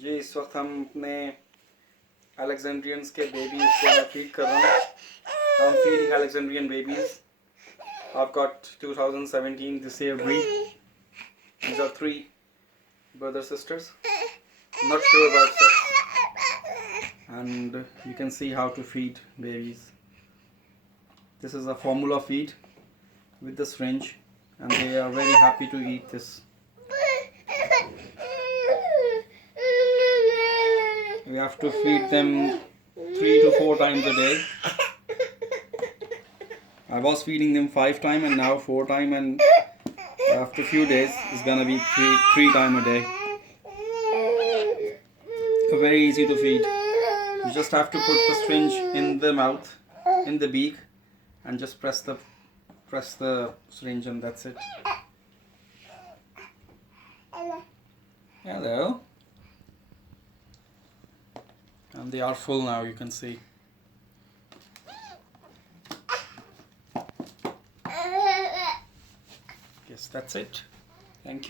जी इस वक्त हम अपने Alexandrians के babies को मैं feed कर रहा हूँ. I'm feeding Alexandrian babies. I've got 2017 this year breed. These are 3 brother sisters. I'm not sure about sex. And you can see how to feed babies. This is a formula feed with the syringe, and they are very happy to eat this. We have to feed them 3 to 4 times a day. I was feeding them 5 times and now 4 times, and after a few days it's gonna be 3 times a day. Very easy to feed. You just have to put the syringe in the mouth, in the beak, and just press the syringe, and that's it. Hello. And they are full now, you can see. Yes, that's it. Thank you.